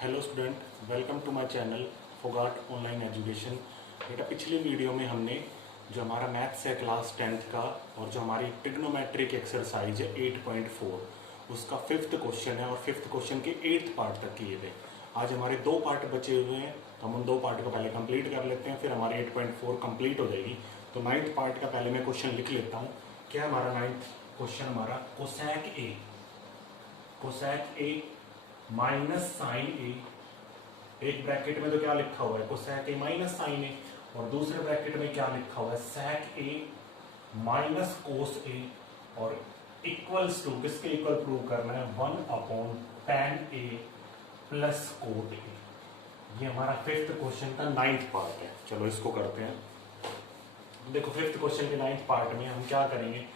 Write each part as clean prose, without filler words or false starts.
Hello student, welcome to my channel Phogat online education. बेटा, पिछली video में हमने जो हमारा मैथ्स है क्लास 10th का और जो हमारी ट्रिग्नोमेट्रिक एक्सरसाइज है 8.4 उसका 5th क्वेश्चन है और 5th क्वेश्चन के 8th पार्ट तक किए थे। आज हमारे 2 पार्ट बचे हुए हैं तो हम उन 2 पार्ट को पहले कंप्लीट कर लेते हैं, फिर हमारी 8.4 कंप्लीट हो जाएगी। तो 9th पार्ट का पहले मैं क्वेश्चन लिख लेता हूँ। क्या हमारा 9th क्वेश्चन हमारा कोसेक ए माइनस साइन ए, एक ब्रैकेट में तो क्या लिखा हुआ है कोसेक ए माइनस साइन ए, और दूसरे ब्रैकेट में क्या लिखा हुआ है सेक ए माइनस कोस ए, और इक्वल्स टू किसके इक्वल प्रूव करना है 1/tan A plus cot A. ये हमारा 5th क्वेश्चन का 9th पार्ट है। चलो इसको करते हैं। देखो 5th क्वेश्चन के 9th पार्ट में हम क्या करेंगे,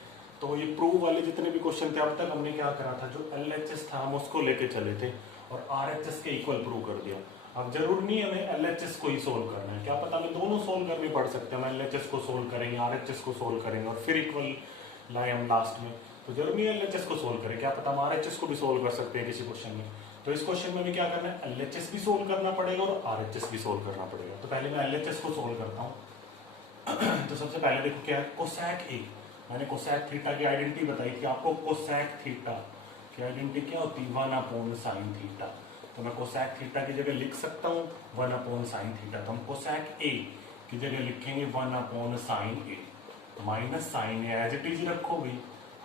तो ये प्रूव वाले जितने भी क्वेश्चन थे अब तक हमने क्या करा था, जो LHS था हम उसको लेके चले थे और RHS के इक्वल प्रूव कर दिया। अब जरूर नहीं हमें LHS को ही सोल्व करना है, क्या पता हमें दोनों सोल्व करने पड़ सकते हैं। हम LHS को सोल्व करेंगे, RHS को सोल्व करेंगे और फिर इक्वल लाए हम लास्ट में। तो जरूर नहीं LHS को सोल्व करें, क्या पता हम RHS को भी सोल्व कर सकते हैं किसी क्वेश्चन में। तो इस क्वेश्चन में हमें क्या करना है, LHS भी सोल्व करना पड़ेगा और RHS भी सोल्व करना पड़ेगा। तो पहले मैं LHS को सोल्व करता हूँ। तो सबसे पहले देखो क्या है, कोसेक ए। मैंने कोसेक थीटा की आइडेंटिटी बताई थी आपको। कोसेक थीटा की आइडेंटिटी क्या होती है 1/sin थीटा। तो मैं कोसेक थीटा की जगह लिख सकता हूँ 1/sin थीटा। तो हम कोसेक ए की जगह लिखेंगे 1/sin A minus sine A as it is रखो भी।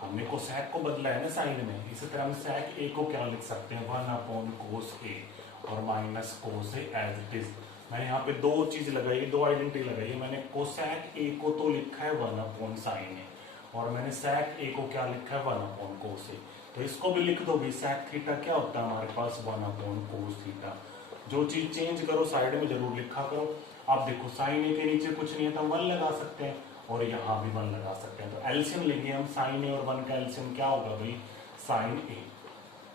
हमने कोसेक को बदला है ना साइन में, इसी तरह हम सेक ए को क्या लिख सकते हैं 1/cos ए और minus cos A as it is. मैंने यहाँ पे 2 चीज लगाई, 2 आइडेंटिटी लगाई है। मैंने कोसेक ए को तो लिखा है 1/sin ए और मैंने सेक ए को क्या लिखा है 1/cos ए। तो इसको भी लिख दो भी, सेक थीटा क्या होता है हमारे पास 1/cos थीटा। जो चीज चेंज करो साइड में जरूर लिखा करो। अब देखो साइन ए के नीचे कुछ नहीं है तो हम 1 लगा सकते हैं और यहाँ भी 1 लगा सकते हैं। तो एलसीएम लेंगे हम, साइन ए और 1 का एलसीएम क्या होगा भाई साइन ए।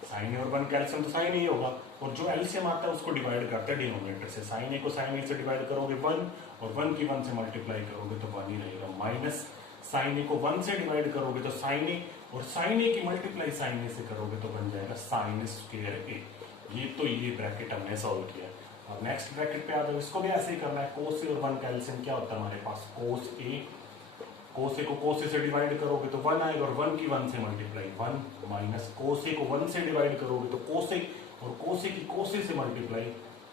साइन ए और 1 का एलसीएम तो साइन ए होगा, और जो एलसीएम आता है उसको डिवाइड करते हैं डिनोमिनेटर से। साइन ए को साइन ए से डिवाइड करोगे 1 और 1 की 1 से मल्टीप्लाई करोगे तो 1 ही रहेगा। माइनस साइन ए को 1 से डिवाइड करोगे तो साइन ए, और साइन ए की मल्टीप्लाई साइन ए से करोगे तो बन जाएगा साइन स्क्वायर ए। ये ब्रैकेट हमने सॉल्व किया। अब नेक्स्ट ब्रैकेट पे आ जाओ, इसको भी ऐसे ही करना है। कोस ए और 1 का एलसीएम क्या होता है हमारे पास कोस ए। कोस ए को कोस ए से डिवाइड करोगे तो 1 आएगा और 1 की 1 से मल्टीप्लाई 1, माइनस कोस ए को 1 से डिवाइड करोगे तो कोस ए, और कोस ए की कोस ए से मल्टीप्लाई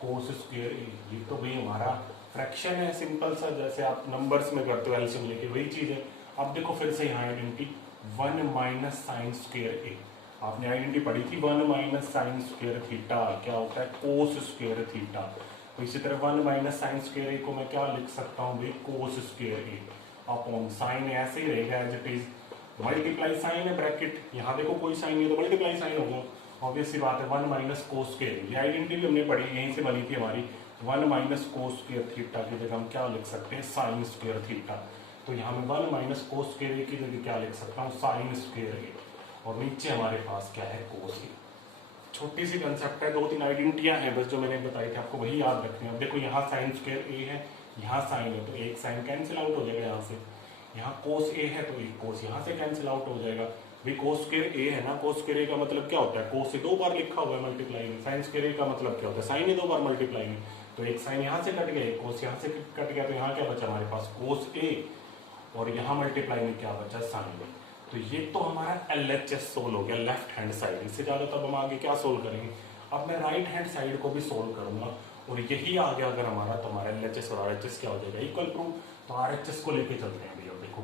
कोस स्क्वायर ए। ये तो भाई हमारा फ्रैक्शन है सिंपल सा, जैसे आप नंबर्स में करते हो एलसीएम लेके, वही चीज है। अब देखो फिर से यहाँ आइडेंटिटी 1 - sin स्क्वायर ए। आपने आइडेंटिटी पढ़ी थी 1 - sin स्क्वायर थीटा क्या होता है कोस स्क्वायर थीटा। तो इसी तरह 1 - sin स्क्वायर ए को मैं क्या लिख सकता हूँ भाई cos square A upon sine ऐसे ही रहेगा as it is. Multiply sign है ब्रैकेट, यहाँ देखो कोई साइन नहीं है तो मल्टीप्लाई साइन होगा, ऑब्वियस सी बात है। 1 - cos स्क्वायर, ये आइडेंटिटी भी हमने पढ़ी यहीं से बनी थी हमारी। 1 - cos स्क्वायर थीटा की जगह हम क्या लिख सकते हैं साइन स्क्वायर थीटा। तो यहाँ में 1 - cos स्क्वायर ए की जगह क्या लिख सकता हूँ साइन स्क्वायर ए, और नीचे हमारे पास क्या है कोस ए। छोटी सी कंसेप्ट है, 2-3 आइडेंटिटियां हैं बस जो मैंने बताई थी, आपको वही याद रखनी है। अब देखो यहाँ साइन स्क्वायर ए है, यहाँ साइन है तो एक साइन कैंसिल आउट हो जाएगा यहाँ से। यहाँ कोस ए है तो एक कोस यहाँ से कैंसिल आउट हो जाएगा। भाई कोस स्क्वायर ए है ना, कोस स्क्वायर ए का मतलब क्या होता है कोस से 2 बार लिखा हुआ है मल्टीप्लाई में। साइन स्क्वायर ए का मतलब क्या होता है साइन ए 2 बार मल्टीप्लाई में। तो एक साइन यहाँ से कट गया, एक कोस यहाँ से कट गया, तो यहाँ क्या बचा हमारे पास कोस ए, और यहाँ मल्टीप्लाई में क्या बचा साइन ए। तो ये तो हमारा LHS सोल्व हो गया लेफ्ट हैंड साइड। इससे ज्यादा तब हम आगे क्या सोल्व करेंगे। अब मैं राइट हैंड साइड को भी सोल्व करूंगा, और यही आ गया अगर हमारा, तो हमारा LHS और RHS क्या हो जाएगा इक्वल प्रूफ। तो RHS को लेके चलते हैं भैया। देखो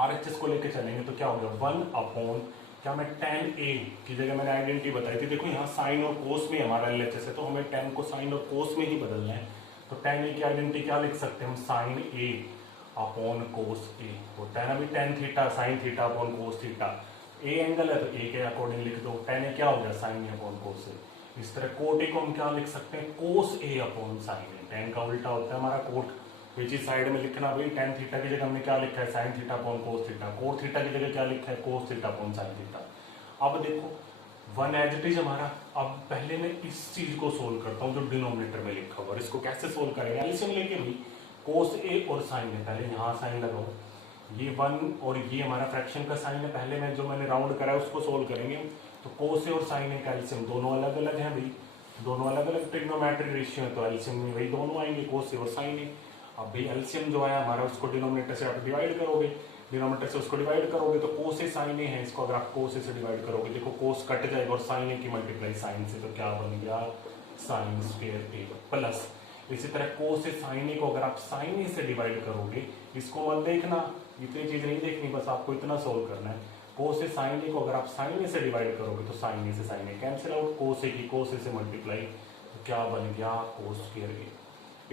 RHS को लेके चलेंगे तो क्या हो गया 1 क्या मैं tan a की जगह मैंने आइडेंटिटी बताई थी। देखो यहाँ साइन और कोस में हमारा LHS है तो हमें tan को साइन और कोस में ही बदलना है। तो tan a की आइडेंटिटी क्या लिख सकते हैं हम साइन a अपॉन कोस ए, होता है ना भी tan theta sine theta upon cos theta. A angle है तो ए के अकॉर्डिंग लिख दो। tan ए क्या हो गया साइन ए अपॉन कोस ए। इस तरह कोट ए को हम क्या लिख सकते हैं कोस ए अपॉन साइन ए। tan का उल्टा होता है हमारा कोट। पीछे साइड में लिखना भाई tan थीटा की जगह हमने क्या लिखा है sine theta upon cos theta. Cot theta की जगह क्या लिखा है cos theta upon sine theta. अब देखो 1 एज इट इज हमारा। अब पहले मैं इस चीज को सोल्व करता हूँ जो डिनोमिनेटर में लिखा हुआ, और इसको कैसे सोल्व करेंगे एलसीएम लेके भी। कोस ए और साइन है, पहले यहाँ साइन लगाओ, ये 1 और ये हमारा फ्रैक्शन का साइन है। पहले जो मैंने राउंड करा है उसको सोल्व करेंगे। तो कोस ए और साइन ए का एलसीएम दोनों अलग अलग है भाई, दोनों अलग अलग ट्रिग्नोमेट्रिक रेशियो है तो एलसीएम में वही दोनों आएंगे, कोस ए और साइन ए। अब भाई एलसीएम जो आया हमारा उसको डिनोमिनेटर से आप डिवाइड करोगे, डिनोमिनेटर से उसको डिवाइड करोगे तो कोस ए साइन ए है, इसको अगर आप कोस ए से डिवाइड करोगे देखो कोस कट जाएगा और साइन ए की मल्टीप्लाई साइन से तो क्या बन गया साइन स्क्वायर ए प्लस। इसी तरह कोस ए साइन ए को अगर आप साइन ए से डिवाइड करोगे, इसको मत देखना, इतनी चीज नहीं देखनी, बस आपको इतना सोल्व करना है। कोस ए साइन ए को अगर आप साइन ए से डिवाइड करोगे तो साइन ए से साइन ए कैंसिल आउट, कोस ए की कोस ए से मल्टीप्लाई तो क्या बन गया कोस स्क्वायर ए।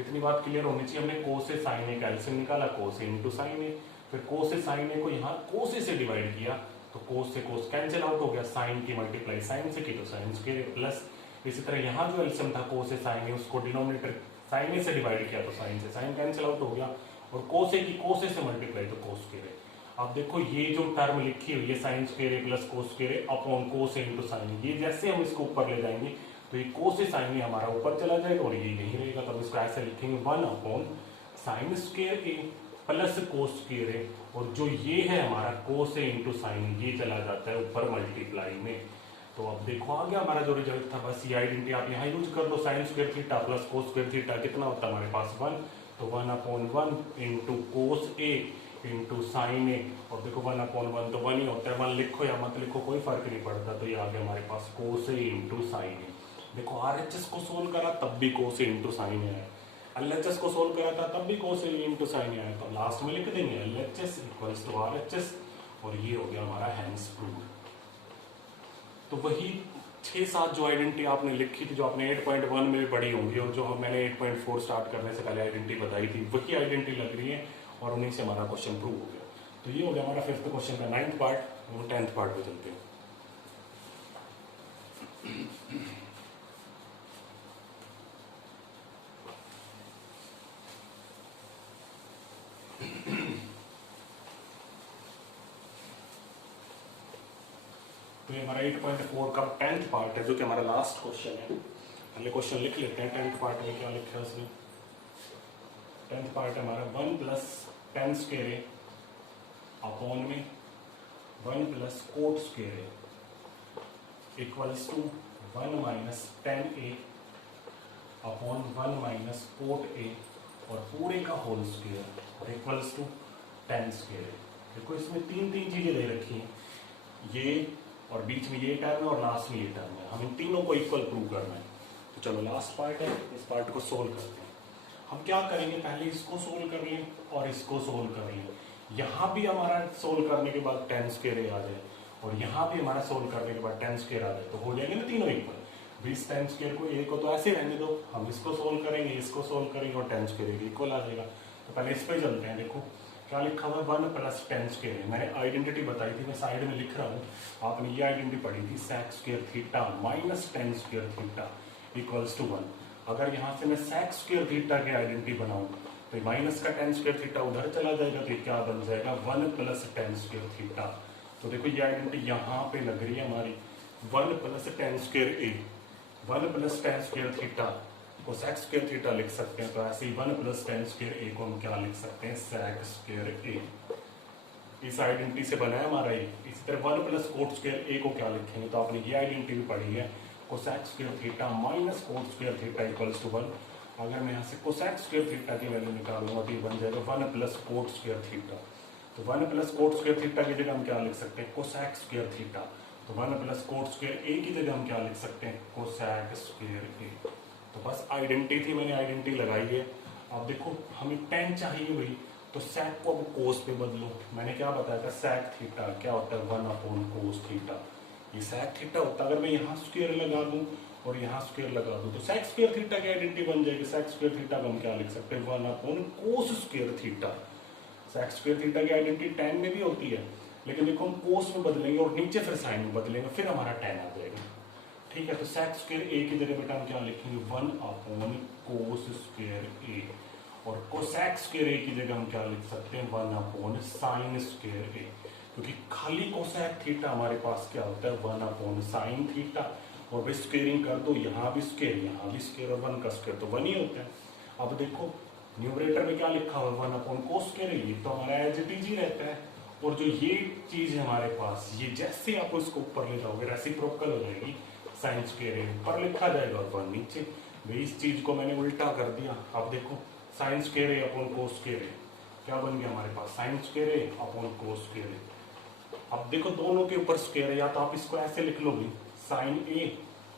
इतनी बात क्लियर होनी चाहिए। हमने कोस ए साइन ए का एलसीएम निकाला कोस ए इंटू साइन ए, फिर कोस ए साइन ए को यहाँ कोस ए से डिवाइड किया तो कोस से कोस कैंसिल आउट हो गया, साइन की मल्टीप्लाई साइन से की तो साइन स्क्वायर ए प्लस। इसी तरह यहाँ जो एलसीएम था कोस ए साइन ए उसको डिनोमिनेटर साइन ए से डिवाइड किया तो साइन से साइन कैंसिल आउट हो गया, और कोस ए की कोस ए से मल्टीप्लाई तो कोस स्क्वायर ए। अब देखो ये जो टर्म लिखी हुई है sine square A plus cos square A upon cos A into sine ए, ये जैसे हम इसको ऊपर ले जाएंगे तो ये कोस ए साइन ए हमारा ऊपर चला जाएगा और ये यही रहेगा, तब इसको ऐसे लिखेंगे 1 अपॉन साइन स्क्वायर ए प्लस कोस स्क्वायर ए, और जो ये है हमारा कोस ए इंटू साइन ए ये चला जाता है ऊपर मल्टीप्लाई में। तो अब देखो आ गया हमारा जो रिजल्ट था, बस ये आइडेंटिटी आप यहाँ यूज कर दो, sine square theta plus cos square theta कितना होता है हमारे पास 1, तो 1 अपॉन 1 इंटू कोस ए इंटू साइन ए, और देखो 1 अपॉन 1 तो 1 ही होता है, 1 लिखो या मत लिखो कोई फर्क नहीं पड़ता, तो ये आ गया हमारे पास कोस ए इंटू साइन ए। देखो आरएचएस को सोल्व करा तब भी कोस ए इंटू साइन ए आया, एलएचएस को सोल्व करा था तब भी कोस ए इंटू साइन ए आया, तो लास्ट में लिख देंगे एलएचएस इक्वल्स टू आरएचएस, और ये हो गया हमारा हैंस प्रूव्ड। तो वही 6-7 जो आइडेंटिटी आपने लिखी थी, जो आपने 8.1 में भी पढ़ी होंगी और जो मैंने 8.4 स्टार्ट करने से पहले आइडेंटिटी बताई थी, वही आइडेंटिटी लग रही है और उन्हीं से हमारा क्वेश्चन प्रूव हो गया। तो ये हो गया हमारा 5th क्वेश्चन का 9th पार्ट। और 10th पार्ट पे चलते हैं। तो ये हमारा 8.4 का 10th पार्ट है जो कि हमारा लास्ट क्वेश्चन है। पहले क्वेश्चन लिख लेते हैं 10th पार्ट में क्या लिखा है उसने। 10th पार्ट है हमारा 1 plus tan square A upon में 1 plus cot square A equals to 1 minus tan A upon 1 minus cot A और पूरे का whole square equals to 10 square A. देखो इसमें तीन चीजें दे रखी हैं, ये और बीच में ये टर्म है और लास्ट में ये टर्म है, हम इन तीनों को इक्वल प्रूव करना है। तो चलो लास्ट पार्ट है, इस पार्ट को सोल्व करते हैं। हम क्या करेंगे, पहले इसको सोल्व कर लें और इसको सोल्व कर लें। यहाँ भी हमारा सोल्व करने के बाद 10 स्क्वायर ए आ जाए और यहाँ भी हमारा सोल्व करने के बाद 10 स्क्वायर आ जाए, तो हो जाएंगे ना तीनों इक्वल। 20 10 स्क्वायर को ए को तो ऐसे रहने दो, हम इसको सोल्व करेंगे, इसको सोल्व करेंगे और 10 स्क्वायर इक्वल आ जाएगा। तो पहले इस पर चलते हैं। देखो क्या लिखा हुआ है 1 प्लस टेन स्क्वायर है, मैंने आइडेंटिटी बताई थी, मैं साइड में लिख रहा हूँ, आपने ये आइडेंटिटी पढ़ी थी sec square theta minus tan square theta equals to 1। अगर यहाँ से मैं sec स्क्वायर थीटा की आइडेंटिटी बनाऊँ तो माइनस का टेन स्क्वायर थीटा उधर चला जाएगा, तो क्या बन जाएगा 1 प्लस टेन स्क्वायर थीटा। तो देखो ये आइडेंटिटी यहाँ पे लग रही है हमारी 1 प्लस टेन स्क्वायर ए, 1 प्लस टेन स्क्वायर थीटा को sec स्क्वायर थीटा लिख सकते हैं, तो ऐसे ही 1 प्लस टेन स्क्वायर ए को हम क्या लिख सकते हैं sec स्क्वायर ए। इस आइडेंटिटी से बना है हमारा ये। इसी तरह 1 प्लस कोट स्क्वायर ए को क्या लिखेंगे, तो आपने ये आइडेंटिटी भी पढ़ी है cosec square theta minus cot square theta equals to 1। अगर मैं यहाँ से कोसेक स्क्वायर थीटा की वैल्यू निकालूंगा तो ये बन जाएगा 1 प्लस कोट स्क्वायर थीटा। तो 1 प्लस कोट स्क्वायर थीटा की जगह हम क्या लिख सकते हैं कोसेक स्क्वायर थीटा। तो 1 प्लस कोट स्क्वायर ए की जगह हम क्या लिख सकते हैं कोसेक स्क्वायर ए। तो बस आइडेंटिटी थी, मैंने आइडेंटिटी लगाई है। अब देखो हमें टेन चाहिए हुई, तो sec को अब कोस पे बदलो। मैंने क्या बताया था sec थीटा क्या होता है 1 अपॉन कोस थीटा, ये sec थीटा होता है। अगर मैं यहाँ स्क्वायर लगा दूं और यहाँ स्क्वायर लगा दूं तो sec स्क्वायर थीटा की आइडेंटिटी बन जाएगी। sec स्क्वायर थीटा को हम क्या लिख सकते हैं 1 upon cos square theta. sec square theta की आइडेंटिटी टेन में भी होती है, लेकिन देखो हम कोस में बदलेंगे और नीचे फिर साइन में बदलेंगे, फिर हमारा टेन आ जाएगा। ठीक है, तो sec स्क्वायर ए की जगह बेटा हम क्या लिखेंगे 1 अपॉन कोस स्क्वायर ए, और कोसेक स्क्वायर ए की जगह हम क्या लिख सकते हैं 1 अपॉन साइन स्क्वायर ए, क्योंकि खाली कोसेक थीटा हमारे पास क्या होता है 1 अपॉन साइन थीटा। और वे स्क्वेयरिंग कर दो, यहाँ भी स्क्वायर यहाँ भी स्क्वायर और 1 का स्क्वायर तो 1 ही होता है। अब देखो न्यूमरेटर में क्या लिखा हुआ है 1 अपॉन कोस स्क्वायर, ये तो हमारा एज इट इज ही रहता है। और जो ये चीज है हमारे पास, ये जैसे आप इसको ऊपर ले जाओगे रेसिप्रोकल हो जाएगी, साइन स्क्वायर ए ऊपर लिखा जाएगा और 1 नीचे। भाई इस चीज को मैंने उल्टा कर दिया। अब देखो sine square A upon cos square ए क्या बन गया हमारे पास, sine square A upon cos square ए। अब देखो दोनों के ऊपर स्क्वायर है, या तो आप इसको ऐसे लिख लो भी साइन ए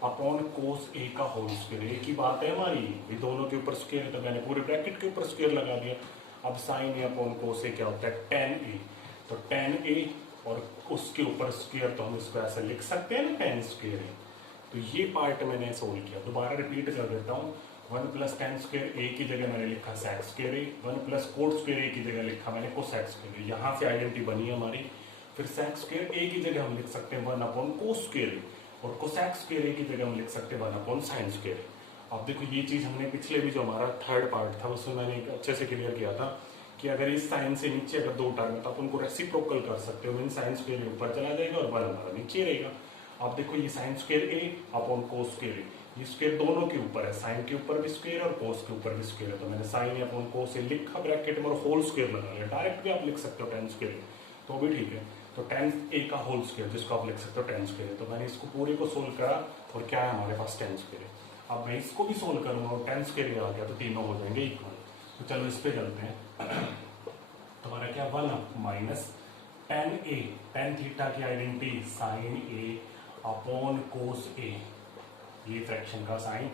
अपॉन कोस ए का होल स्क्वायर। एक ही बात है हमारी, भी दोनों के ऊपर स्क्वायर है तो मैंने पूरे ब्रैकेट के ऊपर स्क्वायर लगा दिया। अब साइन ए अपॉन कोस ए क्या होता है, टेन ए। तो टेन ए और उसके ऊपर स्क्वायर, तो हम इसको ऐसे लिख सकते हैं ना, टेन स्क्वायर है। तो ये पार्ट मैंने सोल्व किया। दोबारा रिपीट कर देता हूँ, 1 प्लस टेन स्क्वायर ए की जगह मैंने लिखा सेक स्क्वायर ए, 1 प्लस कोट स्क्वायर ए की जगह लिखा मैंने कोसेक स्क्वायर ए। यहाँ से आइडेंटिटी बनी हमारी। फिर सेक स्क्वायर ए की जगह हम लिख सकते हैं 1 अपॉन कोस स्क्वायर ए, और कोसेक स्क्वायर ए की जगह हम लिख सकते हैं 1 अपॉन साइन स्क्वायर ए। अब देखो ये चीज हमने पिछले भी जो हमारा थर्ड पार्ट था उसमें मैंने अच्छे से क्लियर किया था कि अगर इस साइन से नीचे अगर दो टर्म है तो आप उनको रेसिप्रोकल कर सकते हो, मीन साइन स्क्वायर ए ऊपर चला जाएगा और 1 हमारा नीचे रहेगा। अब देखो ये sine square A upon cos square ए, ये स्क्वायर दोनों के ऊपर है, साइन के ऊपर भी स्क्वायर और कोस के ऊपर भी स्क्वायर है। तो मैंने साइन अपॉन कोस ए लिखा ब्रैकेट में और होल स्क्वायर लगा लिया। डायरेक्ट भी आप लिख सकते हो टेन स्क्वायर तो भी ठीक है। तो टेन ए का होल स्क्वायर जिसको आप लिख सकते हो टेन स्क्वायर। तो मैंने इसको पूरे को सोल्व करा और क्या है हमारे पास टेन स्क्वायर। अब मैं इसको भी सोल्व करूंगा और टेन स्क्वायर आ गया तो तीनों हो जाएंगे इक्वल। तो चलो इस पे चलते हैं। तुम्हारा क्या 1 माइनस टेन ए, टेन थीटा की आइडेंटिटी साइन ए अपॉन कोस ए, ये फ्रैक्शन का साइन।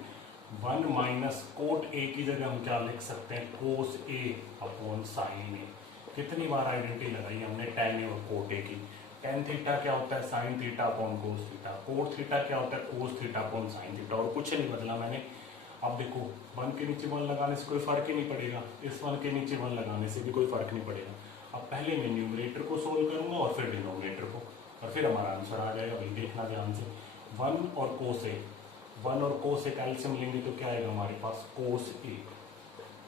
1 माइनस कोट ए की जगह हम क्या लिख सकते हैं, कोस ए अपॉन साइन ए। कितनी बार आइडेंटिटी लगाई हमने टेन ए और कोट ए की। टेन थीटा क्या होता है, sine theta upon cos theta. Cot theta क्या होता है, cos theta upon sine theta. और कुछ नहीं बदला मैंने। अब देखो 1 के नीचे 1 लगाने से कोई फर्क ही नहीं पड़ेगा, इस 1 के नीचे 1 लगाने से भी कोई फर्क नहीं पड़ेगा। अब पहले मैं न्यूमरेटर को सोल्व करूंगा और फिर डिनोमिनेटर को, और फिर हमारा आंसर आ जाएगा। भाई देखना ध्यान से, 1 और कोस ए, 1 और कोस ए का एलसीएम लेंगे तो क्या आएगा हमारे पास, कोस ए।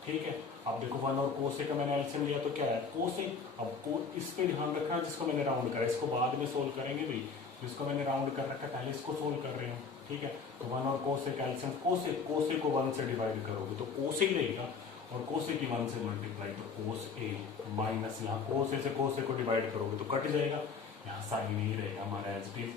ठीक है। अब देखो 1 और कोस ए का मैंने एलसीएम लिया तो क्या है, कोस ए। अब इस पे ध्यान रखना जिसको मैंने राउंड करा, इसको बाद में सोल्व करेंगे भाई। जिसको मैंने राउंड कर रखा पहले इसको सोल्व कर रहे हैं। ठीक है। तो 1 और कोस ए का एलसीएम, कोस ए को 1 से डिवाइड करोगे तो कोस ए ही रहेगा, और कोस ए की 1 से मल्टीप्लाई तो कोस ए माइनस, यहाँ कोस ए से कोस ए को डिवाइड करोगे तो कट जाएगा, यहाँ साइन ही रहेगा हमारा एज इट इज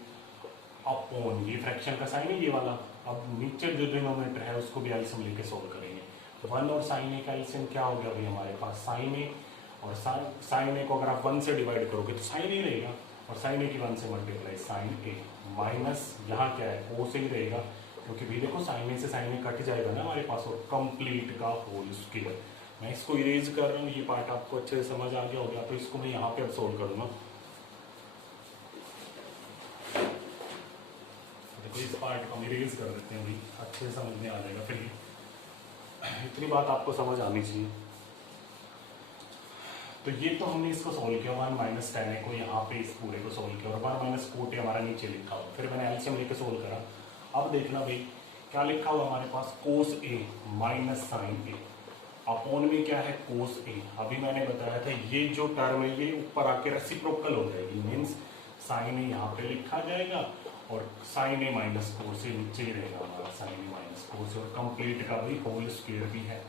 अपॉन, ये फ्रैक्शन का साइन है ये वाला। अब नीचे जो डिनोमिनेटर है उसको भी एलसीएम लेके सोल्व करेंगे। 1 और साइन ए का एलसीएम क्या हो गया भाई हमारे पास, साइन ए। और साइन ए को अगर आप 1 से डिवाइड करोगे तो साइन ए रहेगा, और साइन ए की 1 से मल्टीप्लाई साइन ए माइनस, यहाँ क्या है कोस ए ही रहेगा, क्योंकि भी देखो साइन ए से साइन ए कट जाएगा ना हमारे पास, और कंप्लीट का होल स्क्वायर। मैं इसको इरेज कर रहा हूँ, ये पार्ट आपको अच्छे से समझ आ गया हो गया, तो इसको मैं यहाँ पे अब सोल्व करूंगा। देखो इस पार्ट को हम इरेज कर देते हैं भाई, अच्छे से समझ में आ जाएगा। फिर इतनी बात आपको समझ आनी चाहिए। तो ये तो हमने इसको सोल्व किया, 1 माइनस टेन ए को यहाँ पे इस पूरे को सोल्व किया, और 1 माइनस कोट ए हमारा नीचे लिखा हुआ। फिर मैंने एलसीएम लेके सोल्व करा। अब देखना भाई क्या लिखा हुआ हमारे पास, कोस ए माइनस साइन ए, अपॉन में क्या है कोस ए। अभी मैंने बताया था ये जो टर्म है ये ऊपर आके रेसिप्रोकल हो जाएगी, मीन्स साइन ए यहाँ पे लिखा जाएगा और साइन ए माइनस कोस ए नीचे ही रहेगा हमारा, साइन ए माइनस कोस ए। और कंप्लीट का भी होल स्क्वायर भी है।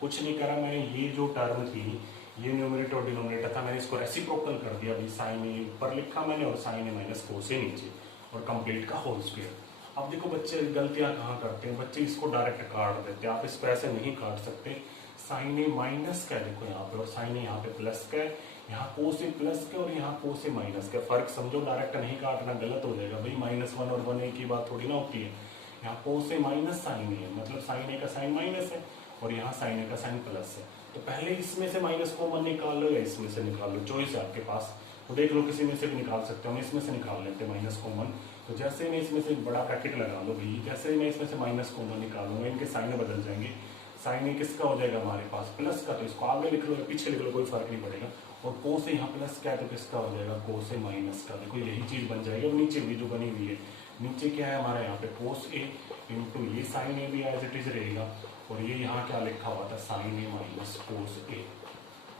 कुछ नहीं करा मैंने, ये जो टर्म थी ये न्यूमरेटर और डिनोमिनेटर था, मैंने इसको रेसिप्रोकल कर दिया। अभी साइन ए ऊपर लिखा मैंने और साइन ए माइनस कोस ए नीचे, और कंप्लीट का होल स्क्वायर। अब देखो बच्चे गलतियां कहाँ करते हैं, बच्चे इसको डायरेक्ट काट देते हैं। आप इसको ऐसे नहीं काट सकते। साइन ए माइनस का देखो यहाँ पे, और साइन ए यहाँ पे प्लस का है, यहाँ कोस ए प्लस का और यहाँ कोस ए माइनस का। फर्क समझो, डायरेक्ट नहीं काटना, गलत हो जाएगा भाई। -1 और 1 ए की बात थोड़ी ना होती है। यहाँ कोस ए माइनस साइन ए, मतलब साइन ए का साइन माइनस है और यहाँ साइन ए का साइन प्लस है। तो पहले इसमें से माइनस कॉमन निकाल लो या इसमें से निकाल लो, चॉइस है आपके पास। तो देख लो किसी में से भी निकाल सकते हो। हम इसमें से निकाल लेते हैं माइनस कॉमन। तो जैसे मैं इसमें से बड़ा ब्रैकेट लगा लो भाई, जैसे मैं इसमें से माइनस कॉमन निकालूंगा इनके साइन बदल जाएंगे। साइन ए किसका हो जाएगा हमारे पास, प्लस का, तो इसको आगे लिख लो या पीछे लिख लो, कोई फर्क नहीं पड़ेगा। और कोस ए यहाँ प्लस क्या है तो किसका हो जाएगा, कोस ए माइनस का। देखो यही चीज बन जाएगी। और नीचे भी जो बनी हुई है, नीचे क्या है हमारा यहाँ पे कोस ए इंटू ये साइन ए भी एज इट इज रहेगा, और ये यहाँ क्या लिखा हुआ था, साइन ए माइनस कोस ए,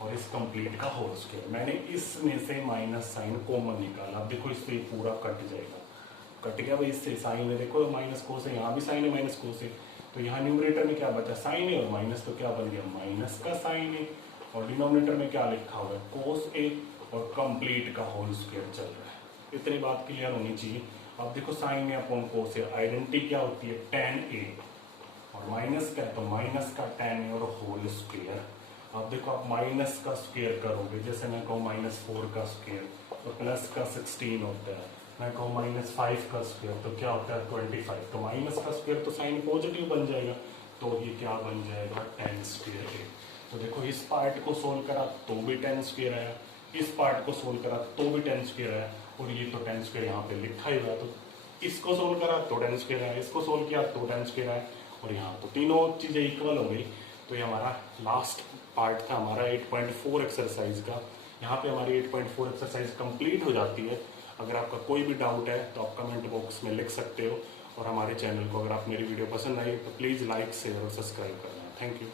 और इस कंप्लीट का होल स्क्वायर। मैंने इसमें से माइनस साइन कॉमन निकाला। अब देखो इससे पूरा कट जाएगा, कट गया भाई इससे। साइन में देखो माइनस कोस है, यहाँ भी साइन है माइनस कोस है। तो यहाँ न्यूमरेटर में क्या बचा, साइन ए, और माइनस तो क्या बन गया, माइनस का साइन ए। और डिनोमिनेटर में क्या लिखा हुआ है, कोस ए, और कंप्लीट का होल स्क्वायर चल रहा है। इतनी बात क्लियर होनी चाहिए। अब देखो साइन ए अपॉन कोस ए, आइडेंटिटी क्या होती है tan a, और माइनस क्या है तो माइनस का tan a और होल स्क्वायर। अब देखो आप माइनस का स्क्वायर करोगे, जैसे मैं कहूँ -4 का स्क्वायर तो प्लस का 16 होता है, मैं कहूँ -5 का स्क्वायर तो क्या होता है 25, तो माइनस का स्क्वायर तो साइन पॉजिटिव बन जाएगा, तो ये क्या बन जाएगा tan स्क्वायर a। तो देखो इस पार्ट को सोल्व करा तो भी tan स्क्वायर आया, इस पार्ट को सोल्व करा तो भी tan स्क्वायर आया, और ये तो tan स्क्वायर यहाँ पे लिखा ही हुआ, तो इसको सोल्व करा तो tan स्क्वायर आया, इसको सोल्व किया तो tan स्क्वायर आया, और यहाँ तो तीनों चीज़ें इक्वल हो गई। तो ये हमारा लास्ट पार्ट था हमारा 8.4 एक्सरसाइज का। यहाँ पे हमारी 8.4 एक्सरसाइज कंप्लीट हो जाती है। अगर आपका कोई भी डाउट है तो आप कमेंट बॉक्स में लिख सकते हो, और हमारे चैनल को अगर आप मेरी वीडियो पसंद आई तो प्लीज़ लाइक शेयर और सब्सक्राइब करना। Thank you.